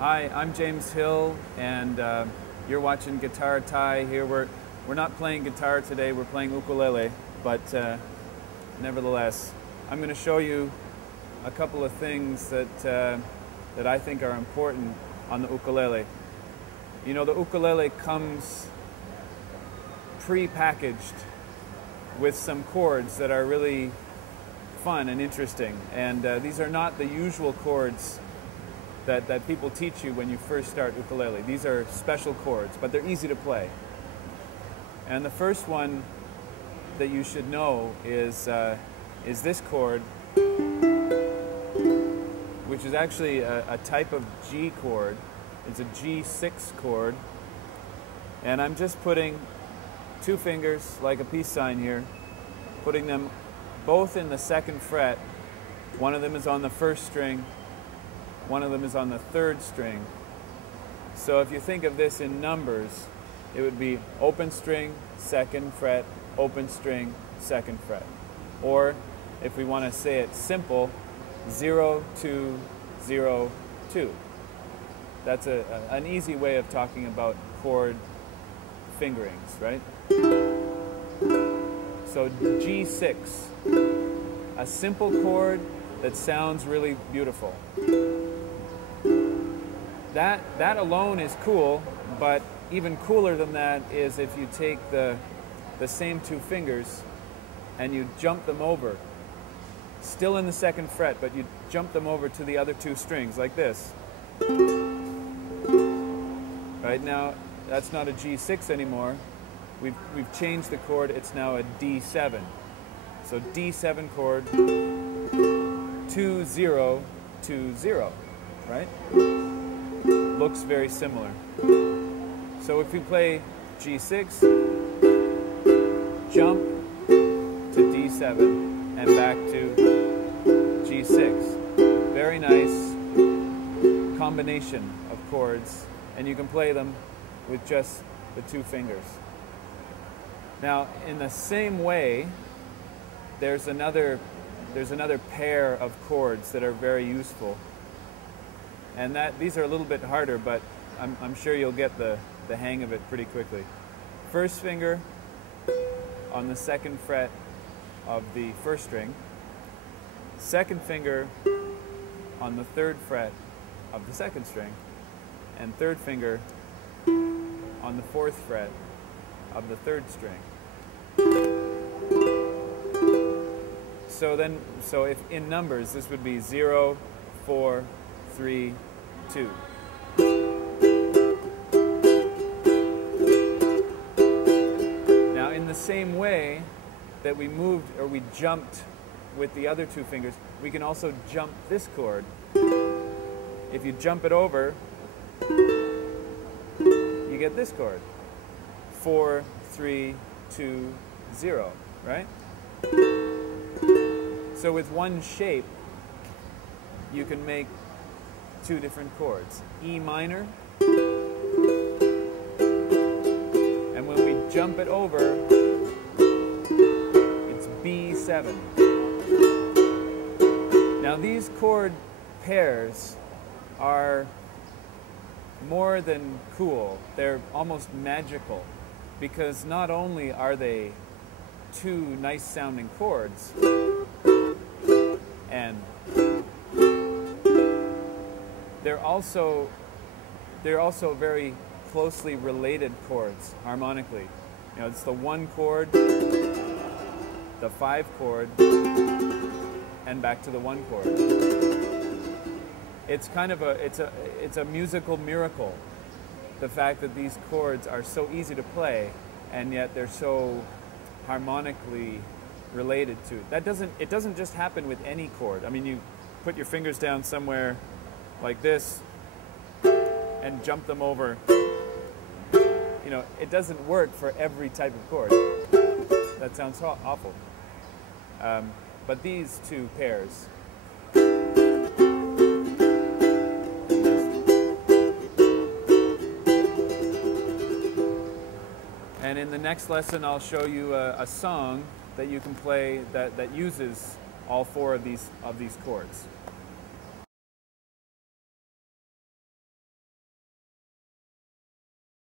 Hi, I'm James Hill, and you're watching GuitarThai here. We're not playing guitar today, we're playing ukulele, but nevertheless, I'm going to show you a couple of things that I think are important on the ukulele. You know, the ukulele comes pre-packaged with some chords that are really fun and interesting, and these are not the usual chords that people teach you when you first start ukulele. These are special chords, but they're easy to play. And the first one that you should know is this chord, which is actually a type of G chord. It's a G6 chord, and I'm just putting two fingers, like a peace sign here, putting them both in the second fret. One of them is on the first string, one of them is on the third string. So if you think of this in numbers, it would be open string, second fret, open string, second fret. Or if we want to say it simple, 0, 2, 0, 2. That's an easy way of talking about chord fingerings, right? So G6, a simple chord that sounds really beautiful. That alone is cool, but even cooler than that is if you take the same two fingers and you jump them over, still in the second fret, but you jump them over to the other two strings like this. Right now, that's not a G6 anymore. We've changed the chord, it's now a D7. So D7 chord, 2, 0, 2, 0, right? Looks very similar. So if we play G6, jump to D7 and back to G6. Very nice combination of chords, and you can play them with just the two fingers. Now, in the same way, there's another pair of chords that are very useful. And these are a little bit harder, but I'm sure you'll get the hang of it pretty quickly. First finger on the second fret of the first string. Second finger on the third fret of the second string. And third finger on the fourth fret of the third string. So if in numbers, this would be 0, 4, 3, 2. Now, in the same way that we moved or we jumped with the other two fingers, we can also jump this chord. If you jump it over, you get this chord. 4, 3, 2, 0, right? So with one shape, you can make two different chords. E minor, and when we jump it over, it's B7. Now these chord pairs are more than cool, they're almost magical, because not only are they two nice sounding chords, and they're also very closely related chords harmonically. You know, it's the 1 chord, the 5 chord, and back to the 1 chord. It's kind of it's a musical miracle, the fact that these chords are so easy to play and yet they're so harmonically related to. It doesn't just happen with any chord. I mean, you put your fingers down somewhere like this and jump them over. You know, it doesn't work for every type of chord. That sounds awful. But these two pairs. And in the next lesson, I'll show you a song that you can play that uses all 4 of these chords.